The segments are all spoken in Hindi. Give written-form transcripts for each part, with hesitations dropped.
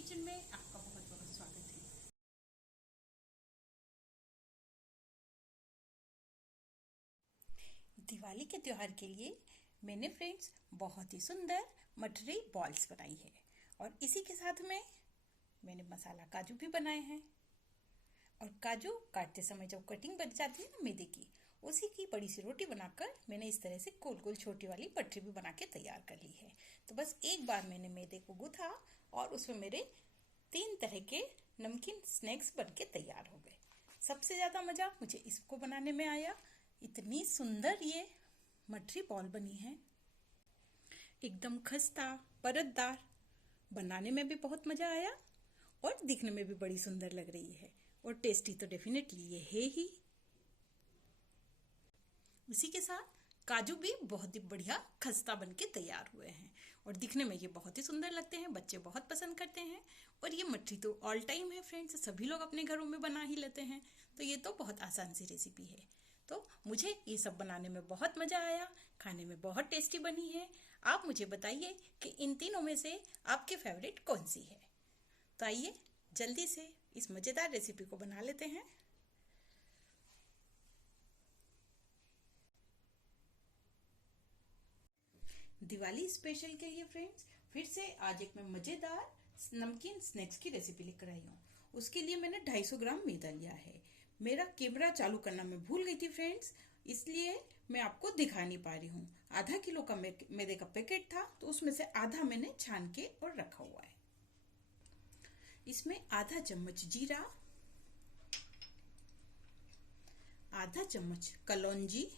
किचन में आपका बहुत बहुत स्वागत है। दिवाली के त्योहार के लिए मैंने फ्रेंड्स बहुत ही सुंदर मटरी बॉल्स बनाई है और इसी के साथ में मैंने मसाला काजू भी बनाए हैं। और काजू काटते समय जब कटिंग बच जाती है ना मैदे की, उसी की बड़ी सी रोटी बनाकर मैंने इस तरह से गोल गोल छोटी वाली पटरी भी बना के तैयार कर ली है। तो बस एक बार मैंने मैदे को गूथा और उसमें मेरे 3 तरह के नमकीन स्नैक्स बनके तैयार हो गए। सबसे ज़्यादा मज़ा मुझे इसको बनाने में आया। इतनी सुंदर ये मटरी बॉल बनी है, एकदम खस्ता परतदार। बनाने में भी बहुत मज़ा आया और दिखने में भी बड़ी सुंदर लग रही है और टेस्टी तो डेफिनेटली ये है ही। उसी के साथ काजू भी बहुत ही बढ़िया खस्ता बनके तैयार हुए हैं और दिखने में ये बहुत ही सुंदर लगते हैं, बच्चे बहुत पसंद करते हैं। और ये मटरी तो ऑल टाइम है फ्रेंड्स, सभी लोग अपने घरों में बना ही लेते हैं, तो ये तो बहुत आसान सी रेसिपी है। तो मुझे ये सब बनाने में बहुत मज़ा आया, खाने में बहुत टेस्टी बनी है। आप मुझे बताइए कि इन तीनों में से आपके फेवरेट कौन सी है। तो आइए जल्दी से इस मज़ेदार रेसिपी को बना लेते हैं। दिवाली स्पेशल के लिए फ्रेंड्स फिर से आज एक मैं मज़ेदार नमकीन स्नैक्स की रेसिपी लेकर आई हूँ। उसके लिए मैंने 250 ग्राम मैदा लिया है। मेरा कैमरा चालू करना मैं भूल गई थी फ्रेंड्स, इसलिए मैं आपको दिखा नहीं पा रही हूँ। आधा किलो का मैदे का पैकेट था, तो उसमें से आधा मैंने छान के और रखा हुआ है। इसमें आधा चम्मच जीरा, आधा चम्मच कलौंजी।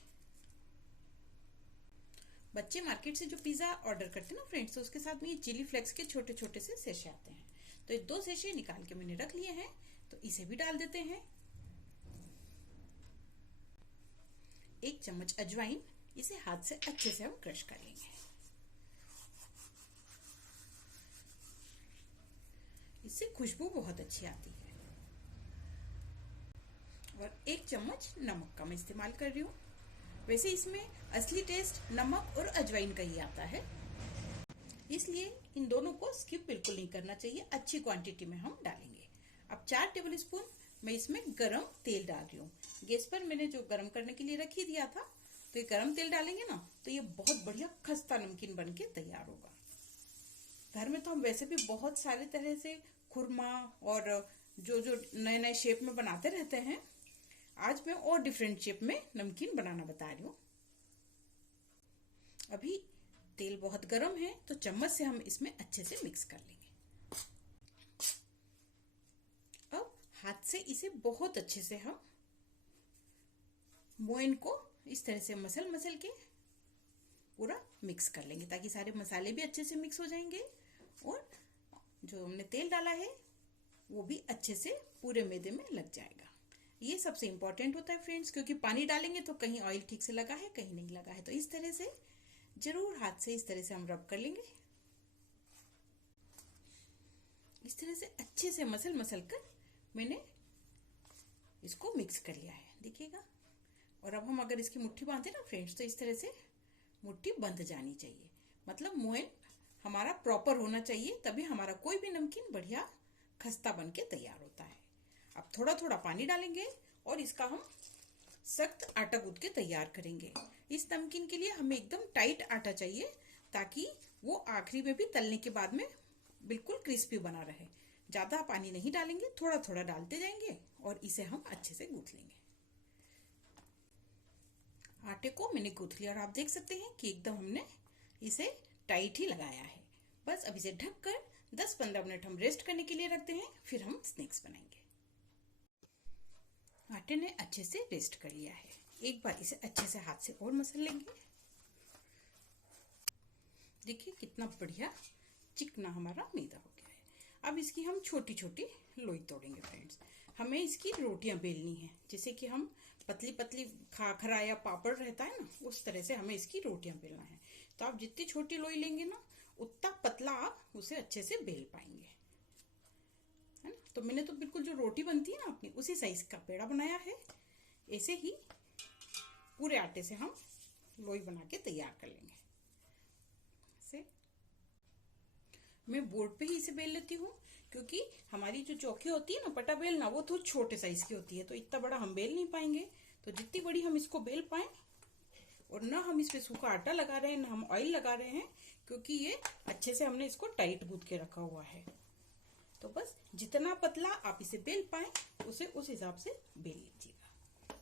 बच्चे मार्केट से जो पिज्जा ऑर्डर करते हैं ना फ्रेंड्स, तो उसके साथ में ये चिली फ्लेक्स के छोटे छोटे से सेशे आते हैं, तो ये 2 सेशे निकाल के मैंने रख लिए हैं, तो इसे भी डाल देते हैं। 1 चम्मच अजवाइन, इसे हाथ से अच्छे से हम क्रश कर लेंगे। इससे खुशबू बहुत अच्छी आती है। और 1 चम्मच नमक का मैं इस्तेमाल कर रही हूँ। वैसे इसमें असली टेस्ट नमक और अजवाइन का ही आता है, इसलिए इन दोनों को स्किप बिल्कुल नहीं करना चाहिए, अच्छी क्वांटिटी में हम डालेंगे। अब 4 टेबलस्पून मैं इसमें गरम तेल डाल रही हूँ। गैस पर मैंने जो गरम करने के लिए रख ही दिया था, तो ये गरम तेल डालेंगे ना तो ये बहुत बढ़िया खस्ता नमकीन बन के तैयार होगा। घर में तो हम वैसे भी बहुत सारे तरह से खुरमा और जो जो नए नए शेप में बनाते रहते हैं, आज मैं और डिफरेंट शेप में नमकीन बनाना बता रही हूँ। अभी तेल बहुत गर्म है, तो चम्मच से हम इसमें अच्छे से मिक्स कर लेंगे। अब हाथ से इसे बहुत अच्छे से हम मोइन को इस तरह से मसल मसल के पूरा मिक्स कर लेंगे, ताकि सारे मसाले भी अच्छे से मिक्स हो जाएंगे और जो हमने तेल डाला है वो भी अच्छे से पूरे मैदे में लग जाएगा। ये सबसे इंपॉर्टेंट होता है फ्रेंड्स, क्योंकि पानी डालेंगे तो कहीं ऑयल ठीक से लगा है, कहीं नहीं लगा है, तो इस तरह से जरूर हाथ से इस तरह से हम रब कर लेंगे। इस तरह से अच्छे से मसल मसल कर मैंने इसको मिक्स कर लिया है, देखिएगा। और अब हम अगर इसकी मुट्ठी बांधे ना फ्रेंड्स, तो इस तरह से मुट्ठी बंध जानी चाहिए, मतलब मोइन हमारा प्रॉपर होना चाहिए, तभी हमारा कोई भी नमकीन बढ़िया खस्ता बन के तैयार होता है। अब थोड़ा थोड़ा पानी डालेंगे और इसका हम सख्त आटा गूंथ के तैयार करेंगे। इस नमकीन के लिए हमें एकदम टाइट आटा चाहिए, ताकि वो आखिरी में भी तलने के बाद में बिल्कुल क्रिस्पी बना रहे। ज्यादा पानी नहीं डालेंगे, थोड़ा थोड़ा डालते जाएंगे और इसे हम अच्छे से गूंथ लेंगे। आटे को मैंने गूंथ लिया और आप देख सकते हैं कि एकदम हमने इसे टाइट ही लगाया है। बस अब इसे ढककर 10-15 मिनट हम रेस्ट करने के लिए रखते हैं, फिर हम स्नैक्स बनाएंगे। आटे ने अच्छे से रेस्ट कर लिया है। एक बार इसे अच्छे से हाथ से और मसल लेंगे। देखिए कितना बढ़िया चिकना हमारा मैदा हो गया है। अब इसकी हम छोटी छोटी लोई तोड़ेंगे फ्रेंड्स। हमें इसकी रोटियां बेलनी है, जैसे कि हम पतली पतली खाखरा या पापड़ रहता है ना, उस तरह से हमें इसकी रोटियां बेलना है। तो आप जितनी छोटी लोई लेंगे ना, उतना पतला आप उसे अच्छे से बेल पाएंगे, है ना। तो मैंने तो बिल्कुल जो रोटी बनती है ना अपनी, उसी साइज का पेड़ा बनाया है। ऐसे ही पूरे आटे से हम लोई बना के तैयार कर लेंगे। ऐसे मैं बोर्ड पे ही इसे बेल लेती हूँ, क्योंकि हमारी जो चौकी होती है ना पटा बेलना, वो थोड़ी छोटे साइज की होती है, तो इतना बड़ा हम बेल नहीं पाएंगे। तो जितनी बड़ी हम इसको बेल पाए, और ना हम इसमें सूखा आटा लगा रहे हैं ना हम ऑयल लगा रहे हैं, क्योंकि ये अच्छे से हमने इसको टाइट गूंथ के रखा हुआ है। तो बस जितना पतला आप इसे बेल पाए उसे उस हिसाब से बेल लीजिएगा।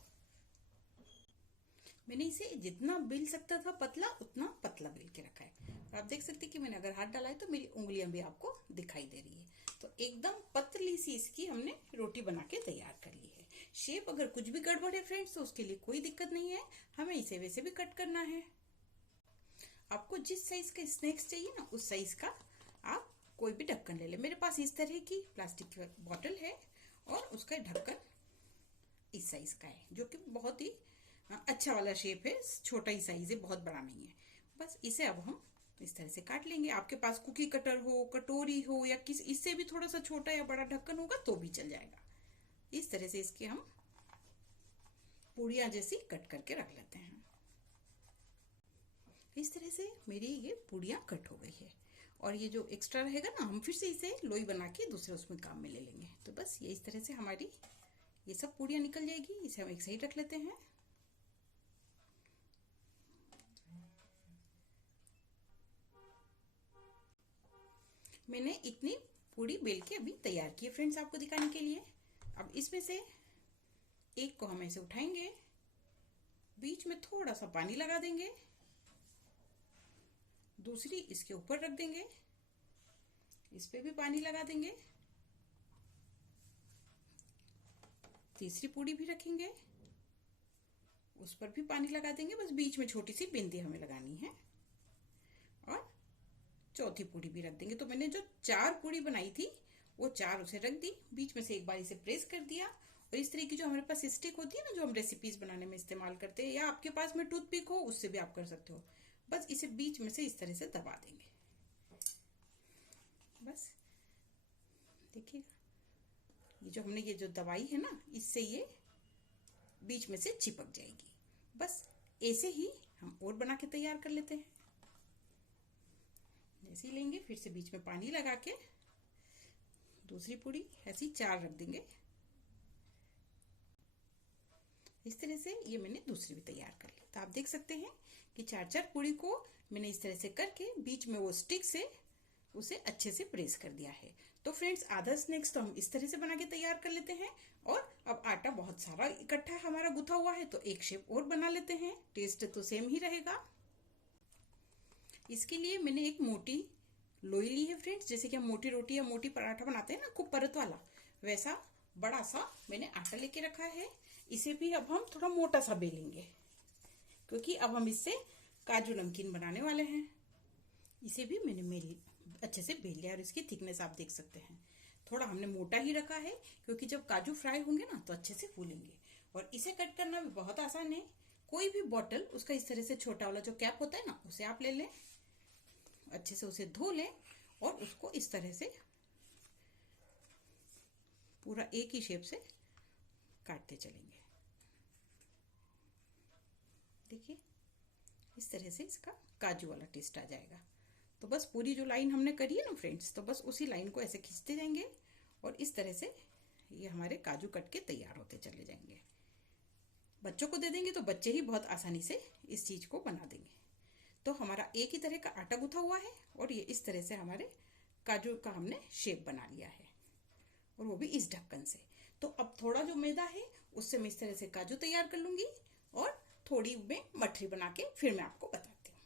मैंने इसे जितना बेल सकता था पतला, उतना पतला बेल के रखा है। और आप देख सकते हैं कि मैंने अगर हाथ डाला है तो मेरी उंगलियां भी आपको दिखाई दे रही है। तो एकदम पतली सी इसकी हमने रोटी बना के तैयार कर ली है। शेप अगर कुछ भी गड़बड़ है फ्रेंड्स तो उसके लिए कोई दिक्कत नहीं है, हमें इसे वैसे भी कट करना है। आपको जिस साइज का स्नैक्स चाहिए ना, उस साइज का आप कोई भी ढक्कन ले ले। मेरे पास इस तरह की प्लास्टिक की बोतल है और उसका ढक्कन इस साइज का है, जो कि बहुत ही अच्छा वाला शेप है, छोटा ही साइज है, बहुत बड़ा नहीं है। बस इसे अब हम इस तरह से काट लेंगे। आपके पास कुकी कटर हो, कटोरी हो, या किस इससे भी थोड़ा सा छोटा या बड़ा ढक्कन होगा तो भी चल जाएगा। इस तरह से इसके हम पूड़ियां जैसी कट करके रख लेते हैं। इस तरह से मेरी ये पूड़ियां कट हो गई है, और ये जो एक्स्ट्रा रहेगा ना, हम फिर से इसे लोई बना के दूसरे उसमें काम में ले लेंगे। तो बस ये इस तरह से हमारी ये सब पूड़ियां निकल जाएगी। इसे हम एक साइड रख लेते हैं। मैंने इतनी पूड़ी बेल के अभी तैयार की है फ्रेंड्स, आपको दिखाने के लिए। अब इसमें से एक को हम ऐसे उठाएंगे, बीच में थोड़ा सा पानी लगा देंगे, दूसरी इसके ऊपर रख देंगे, इस पे भी पानी लगा देंगे, तीसरी पूड़ी भी रखेंगे, उस पर भी पानी लगा देंगे। बस बीच में छोटी सी बिंदी हमें लगानी है, और चौथी पूड़ी भी रख देंगे। तो मैंने जो 4 पूड़ी बनाई थी वो 4 उसे रख दी, बीच में से एक बार इसे प्रेस कर दिया। और इस तरह की जो हमारे पास स्टिक होती है ना, जो हम रेसिपीज बनाने में इस्तेमाल करते हैं, या आपके पास में टूथपिक हो उससे भी आप कर सकते हो। बस इसे बीच में से इस तरह से दबा देंगे। बस देखिएगा, ये जो दवाई है ना, इससे ये बीच में से चिपक जाएगी। बस ऐसे ही हम और बना के तैयार कर लेते हैं। जैसे ही लेंगे, फिर से बीच में पानी लगा के दूसरी पूड़ी ऐसी 4 रख देंगे। इस तरह से ये मैंने दूसरी भी तैयार कर ली। तो आप देख सकते हैं कि 4-4 पूड़ी को मैंने इस तरह से करके बीच में वो स्टिक से उसे अच्छे से प्रेस कर दिया है। तो फ्रेंड्स, आधा स्नैक्स तो हम इस तरह से बना के तैयार कर लेते हैं। और अब आटा बहुत सारा इकट्ठा हमारा गुथा हुआ है, तो एक शेप और बना लेते हैं। टेस्ट तो सेम ही रहेगा। इसके लिए मैंने एक मोटी लोई ली है फ्रेंड्स, जैसे कि हम मोटी रोटी या मोटी पराठा बनाते हैं ना, खूब परत वाला, वैसा बड़ा सा मैंने आटा लेके रखा है। इसे भी अब हम थोड़ा मोटा सा बेलेंगे, क्योंकि अब हम इससे काजू नमकीन बनाने वाले हैं। इसे भी मैंने अच्छे से बेल लिया, और इसकी थिकनेस आप देख सकते हैं। थोड़ा हमने मोटा ही रखा है, क्योंकि जब काजू फ्राई होंगे ना तो अच्छे से फूलेंगे। और इसे कट करना भी बहुत आसान है। कोई भी बॉटल, उसका इस तरह से छोटा वाला जो कैप होता है ना, उसे आप ले लें, अच्छे से उसे धो लें, और उसको इस तरह से पूरा एक ही शेप से काटते चलेंगे। देखिए, इस तरह से इसका काजू वाला टेस्ट आ जाएगा। तो बस पूरी जो लाइन हमने करी है ना फ्रेंड्स, तो बस उसी लाइन को ऐसे खींचते जाएंगे, और इस तरह से ये हमारे काजू कट के तैयार होते चले जाएंगे। बच्चों को दे देंगे तो बच्चे ही बहुत आसानी से इस चीज को बना देंगे। तो हमारा एक ही तरह का आटा गूथा हुआ है, और ये इस तरह से हमारे काजू का हमने शेप बना लिया है, और वो भी इस ढक्कन से। तो अब थोड़ा जो मैदा है उससे मैं इस तरह से काजू तैयार कर लूंगी, और थोड़ी में मठरी बना के फिर मैं आपको बताती हूँ।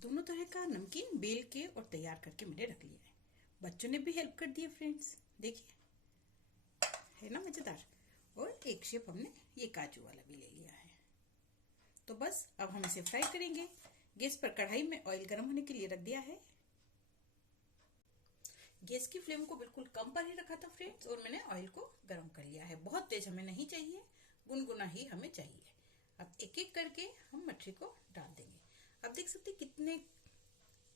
दोनों तरह का नमकीन बेल के और तैयार करके मैंने रख लिया है। बच्चों ने भी हेल्प कर दी है फ्रेंड्स, देखिए, है ना मजेदार। और एक शेप हमने ये काजू वाला भी ले लिया है। तो बस अब हम इसे फ्राई करेंगे। गैस पर कढ़ाई में ऑयल गर्म होने के लिए रख दिया है। गैस की फ्लेम को बिल्कुल कम पर ही रखा था फ्रेंड्स, और मैंने ऑयल को गर्म कर लिया है। बहुत तेज हमें नहीं चाहिए, गुनगुना ही हमें चाहिए। अब एक एक करके हम मठरी को डाल देंगे। अब देख सकते हैं कितने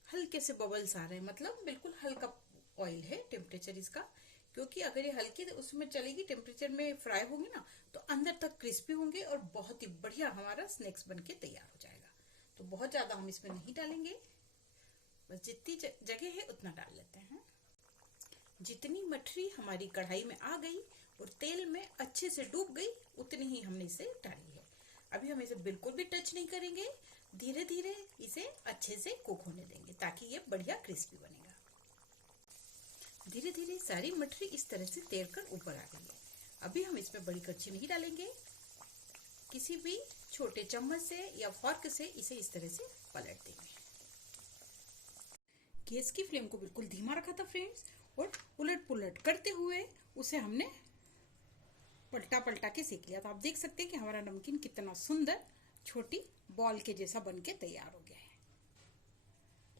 हल्के से बबल्स आ रहे हैं, मतलब बिल्कुल हल्का ऑयल है टेम्परेचर इसका। क्योंकि अगर ये हल्की उसमें चलेगी, टेम्परेचर में फ्राई होंगे ना, तो अंदर तक क्रिस्पी होंगे, और बहुत ही बढ़िया हमारा स्नैक्स बनके तैयार हो जाएगा। तो बहुत ज्यादा हम इसमें नहीं डालेंगे, बस जितनी जगह है उतना डाल लेते हैं। जितनी मठरी हमारी कढ़ाई में आ गई और तेल में अच्छे से डूब गई उतनी ही हमने इसे डाली है। अभी हम इसे बिल्कुल भी टच नहीं करेंगे, धीरे धीरे इसे अच्छे से कुक होने देंगे ताकि ये बढ़िया क्रिस्पी बनेगा। धीरे धीरे सारी मठरी इस तरह से तैर कर ऊपर आ गई है। अभी हम इसमें बड़ी कड़छी नहीं डालेंगे, किसी भी छोटे चम्मच से या फोर्क से इसे इस तरह से पलट देंगे। गैस की फ्लेम को बिल्कुल धीमा रखा था फ्रेंड्स, और उलट पुलट करते हुए उसे हमने पलटा पलटा के सेक लिया। तो आप देख सकते हैं कि हमारा नमकीन कितना सुंदर छोटी बॉल के जैसा बनके तैयार हो गया है।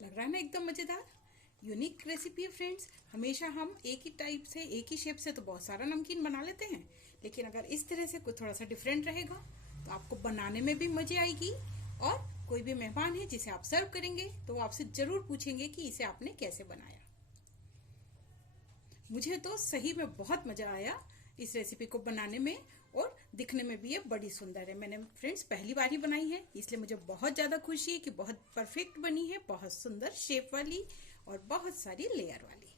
लग रहा है ना एकदम मजेदार, यूनिक रेसिपी है फ्रेंड्स। हमेशा हम एक ही टाइप से, एक ही शेप से तो बहुत सारा नमकीन बना लेते हैं, लेकिन अगर इस तरह से कुछ थोड़ा सा डिफरेंट रहेगा तो आपको बनाने में भी मजे आएगी। और कोई भी मेहमान है जिसे आप सर्व करेंगे तो वो आपसे जरूर पूछेंगे कि इसे आपने कैसे बनाया। मुझे तो सही में बहुत मजा आया इस रेसिपी को बनाने में, और दिखने में भी ये बड़ी सुंदर है। मैंने फ्रेंड्स पहली बार ही बनाई है, इसलिए मुझे बहुत ज्यादा खुशी है कि बहुत परफेक्ट बनी है, बहुत सुंदर शेप वाली और बहुत सारी लेयर वाली।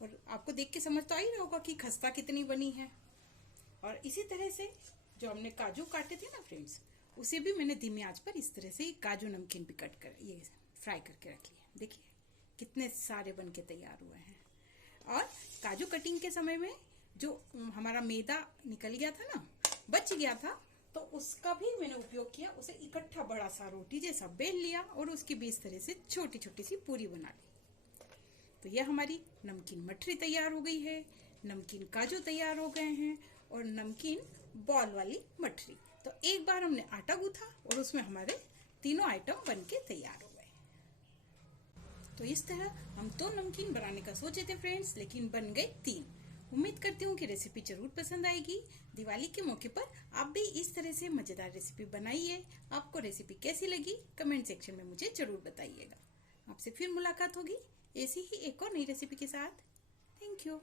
और आपको देख के समझ तो आ ही रहा होगा कि खस्ता कितनी बनी है। और इसी तरह से जो हमने काजू काटे थे ना फ्रेंड्स, उसे भी मैंने धीमी आंच पर इस तरह से काजू नमकीन भी कट कर ये फ्राई करके रख लिया। देखिए कितने सारे बन के तैयार हुए हैं। और काजू कटिंग के समय में जो हमारा मैदा निकल गया था ना, बच गया था, तो उसका भी मैंने उपयोग किया। उसे इकट्ठा बड़ा सा रोटी जैसा बेल लिया और उसकी भी इस तरह से छोटी छोटी सी पूरी बना ली। तो यह हमारी नमकीन मठरी तैयार हो गई है, नमकीन काजू तैयार हो गए हैं और नमकीन बॉल वाली मठरी। तो एक बार हमने आटा गूथा और उसमें हमारे तीनों आइटम बन के तैयार हो गए। तो इस तरह हम 2 नमकीन बनाने का सोचे थे फ्रेंड्स, लेकिन बन गए 3। उम्मीद करती हूँ कि रेसिपी जरूर पसंद आएगी। दिवाली के मौके पर आप भी इस तरह से मजेदार रेसिपी बनाइए। आपको रेसिपी कैसी लगी कमेंट सेक्शन में मुझे जरूर बताइएगा। आपसे फिर मुलाकात होगी ऐसी ही एक और नई रेसिपी के साथ। Thank you.